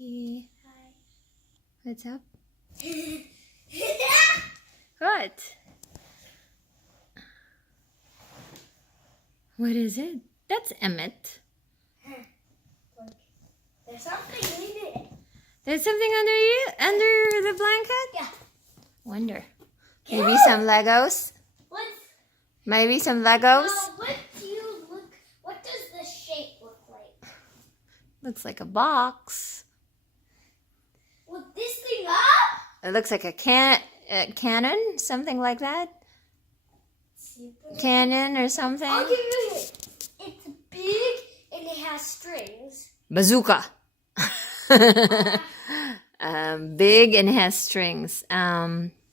Kitty. Hi. What's up? What? What is it? That's Emmett. Look, there's something in it. There's something under the blanket? Yeah. Wonder. Maybe some Legos? What? Maybe some Legos? What does the shape look like? Looks like a box. With this thing up? It looks like a cannon, something like that. Cannon or something. I'll give you a hint. It's big and it has strings. Bazooka. Big and has strings.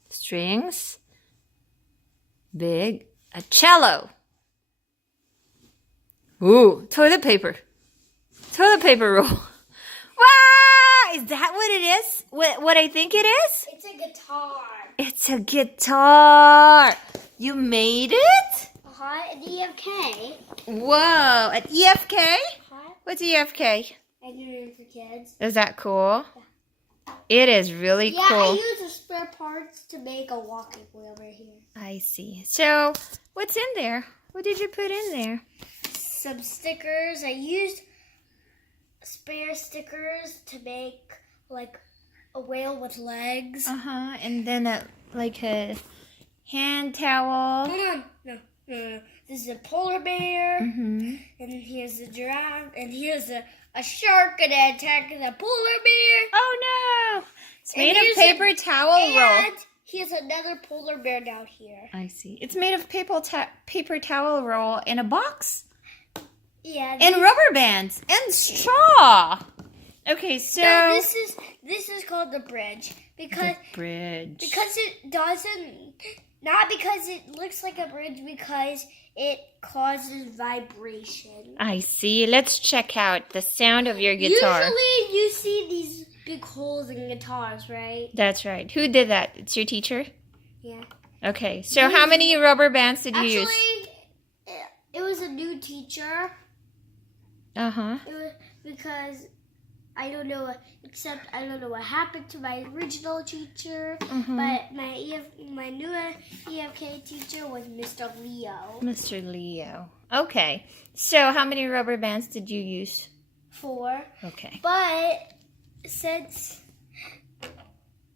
Strings. Big. A cello. Ooh, toilet paper. Toilet paper roll. Wow! Is that what it is? What I think it is? It's a guitar. It's a guitar. You made it? At EFK. Whoa, at EFK? What's EFK? Engineering for Kids. Is that cool? It is really Yeah, cool. I use the spare parts to make a walking wheel right here. I see. So, what's in there? What did you put in there? Some stickers. I used spare stickers to make like a whale with legs. Uh-huh. And then like a hand towel. Hold on. No. This is a polar bear. Mm-hmm. And here's a giraffe. And here's a shark gonna attack the polar bear. Oh, no. It's And made of here's paper towel roll. And here's another polar bear down here. I see. It's made of paper towel roll in a box. Yeah. And rubber bands. And straw. Okay, so... No, this is called the bridge because the bridge. it doesn't, not because it looks like a bridge, because it causes vibration. I see. Let's check out the sound of your guitar. Usually you see these big holes in guitars, right? That's right. Who did that? It's your teacher? Yeah. Okay, so how many rubber bands did you use? Actually, it was a new teacher. Uh-huh. It was because I don't know what happened to my original teacher, but my new EFK teacher was Mr. Leo. Mr. Leo. Okay, so how many rubber bands did you use? 4. Okay. But since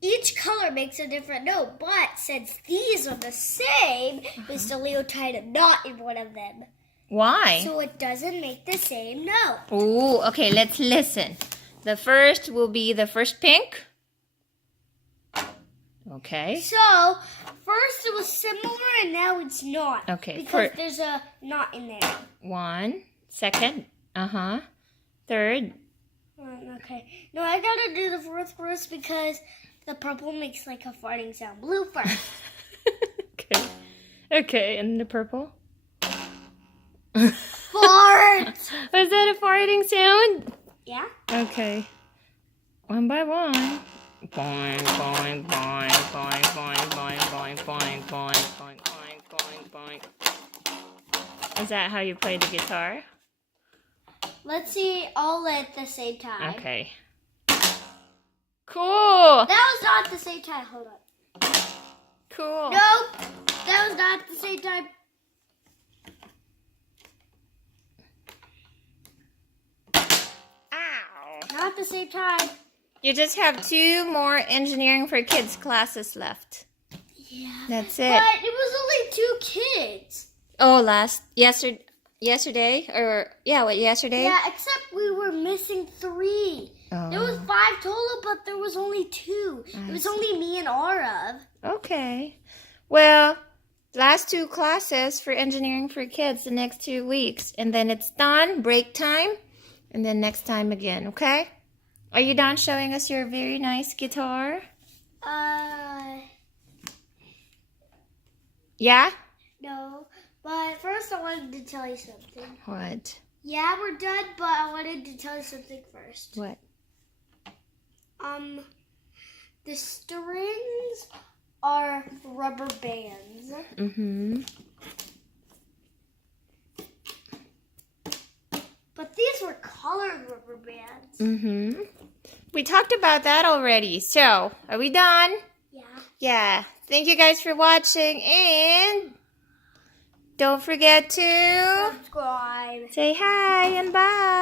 each color makes a different note, but since these are the same, Mr. Leo tied a knot in one of them. Why? So it doesn't make the same note. Ooh, okay, let's listen. The first will be the first pink. Okay. So, first it was similar and now it's not. Okay. Because there's a knot in there. 1. Second. Uh-huh. Third. Okay. No, I gotta do the fourth first because the purple makes like a farting sound. Blue first. Okay. Okay, and the purple? Fart! Was that a farting sound? Yeah? Okay. One by one. Boing, boing, boing, boing, boing, boing, boing, boing, boing, boing, boing, boing, boing. Is that how you play the guitar? Let's see all at the same time. Okay. Cool. That was not at the same time. Hold on. Cool. Nope. That was not at the same time. Ow. Not at the same time. You just have 2 more Engineering for Kids classes left. Yeah. That's it. But it was only 2 kids. Oh, yesterday? Or, yeah, what, yesterday? Yeah, except we were missing 3. Oh. There was 5 total, but there was only 2. It was only me and Arav. Okay. Well, last 2 classes for Engineering for Kids the next 2 weeks. And then it's done, break time, and then next time again, okay? Are you done showing us your very nice guitar? Yeah? No. But first I wanted to tell you something. What? Yeah, we're done, but I wanted to tell you something first. What? The strings are rubber bands. Mm-hmm. But these were colored rubber bands. Mm-hmm. We talked about that already. So, are we done? Yeah. Yeah. Thank you guys for watching, and don't forget to Subscribe. say hi and bye.